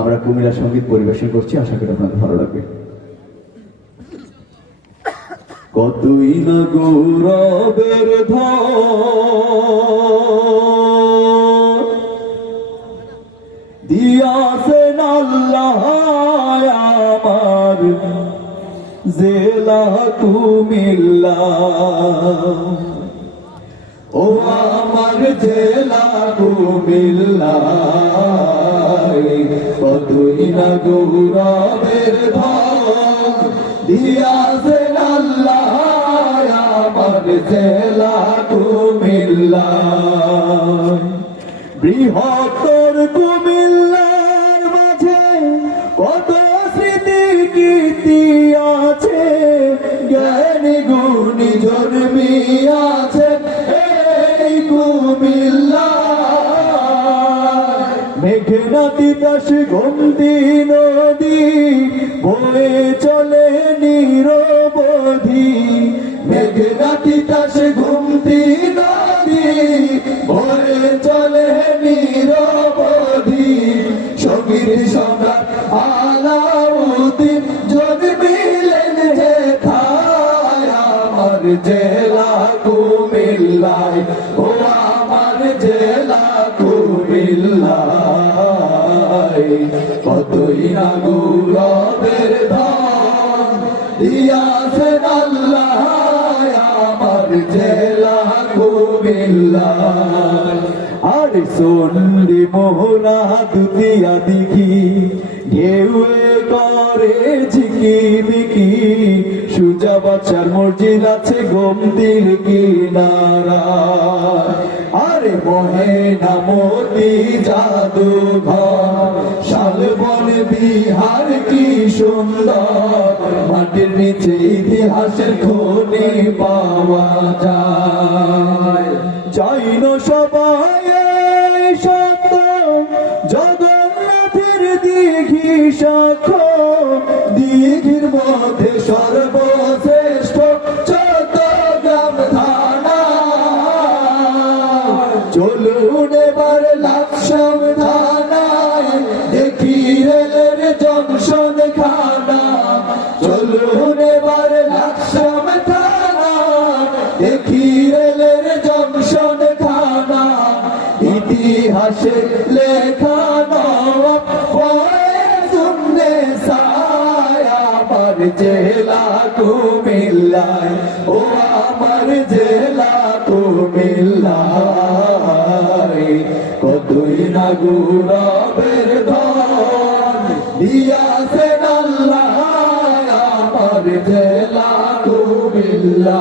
আমরা কুমিল্লা সংগীত পরিবেশন করছি, আশা করি আপনাদের ভালো লাগবে। কতই না গৌরবের দিয়াছেন আল্লাহ আমার জেলা কুমিল্লা। ও আমার জেলা কুমিল্লা। কতই না গৌরবের ধর দিয়াছেন আল্লাহ, আমার জেলা কুমিল্লা। বৃহত্তর কুমিল্লার মাঝে কত স্মৃতি কীর্তি আছে? জ্ঞানী গুণী জন্মি মেঘনা তিতাস গন্তি নদী, বয়ে চলে নিরবধি। মেঘনা তিতাস ঘুমতি নদী, বয়ে চলে নিরবধি। সংগীত সম্রাট আলাউদ্দিন জন্মিলেন যে থায় আমার জেলা আর সন্ডি মোহনা দুতিয়া দিঘি ঢেউয়ে করে ঝিকি বিকি সুজা বাচ্চার মসজিদ আছে গম্ভীর কিনারা। আরে মহে নামতি জাদু শালবন বিহার কি সুন্দর, মাটির নিচে ইতিহাসের খনি পাওয়া যায়। যাইন সবাই এই সত্য জগন্নাথের দিঘি সাক্ষ্য। দিঘির মধ্যে সর্বশ্রেষ্ঠ চট্টগ্রাম থানা। চলুন এবার লাকসাম জংশন খানা। চলুন এবার লাকসাম দেখি ইতিহাসে লেখা ফয়েজুন্নে সায় আমার জেলা কুমিল্লায়। ও আমার জেলা কুমিল্লায়, কতই না গৌরবের ধন আল্লাহ আমার জেলা কুমিল্লা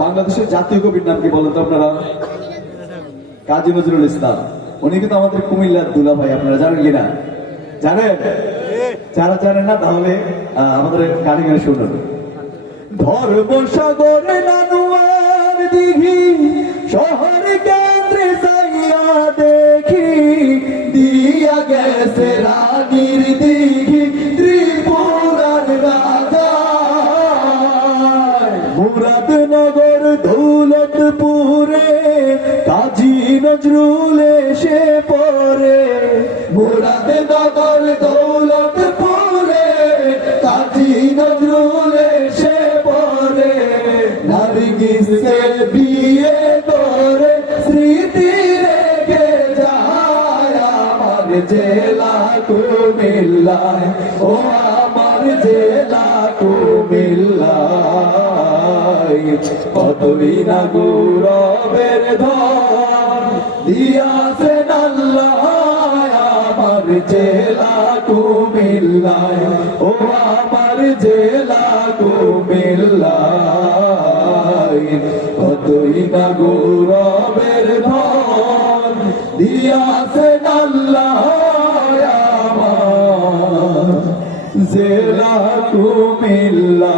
বাংলাদেশের জাতীয় কবির নাম কি বলেন তো আপনারা? কাজী নজরুল ইসলাম, উনি কিন্তু আমাদের কুমিল্লার দুলা ভাই, আপনারা জানেন কিনা? জানেন? যারা জানেন না, তাহলে আমাদের গাড়ি গাড়ি শুনুন। ধর্মসাগর নানুয়ার দিঘি, শহর কেন্দ্রে দেখি, দিয়া গেছে রানীর দিঘি, ত্রিপুরার রাজা। মুরাদনগর, দৌলতপুরে কাজী নজরুল এসে পরে মুরাদনগর দৌলতপুরে কাজী নজরুল এসে পরে নার্গিসে বিয়ে করে, স্মৃতি রেখে যায় আমার জেলা কুমিল্লায়। ও আমার জেলা কুমিল্লায়। কতই না গৌরবের ধন দিয়াছেন আল্লাহ আমার জেলা কুমিল্লায় ও আমার জেলা কুমিল্লায় কতই না গৌরবের জেলা কুমিল্লায়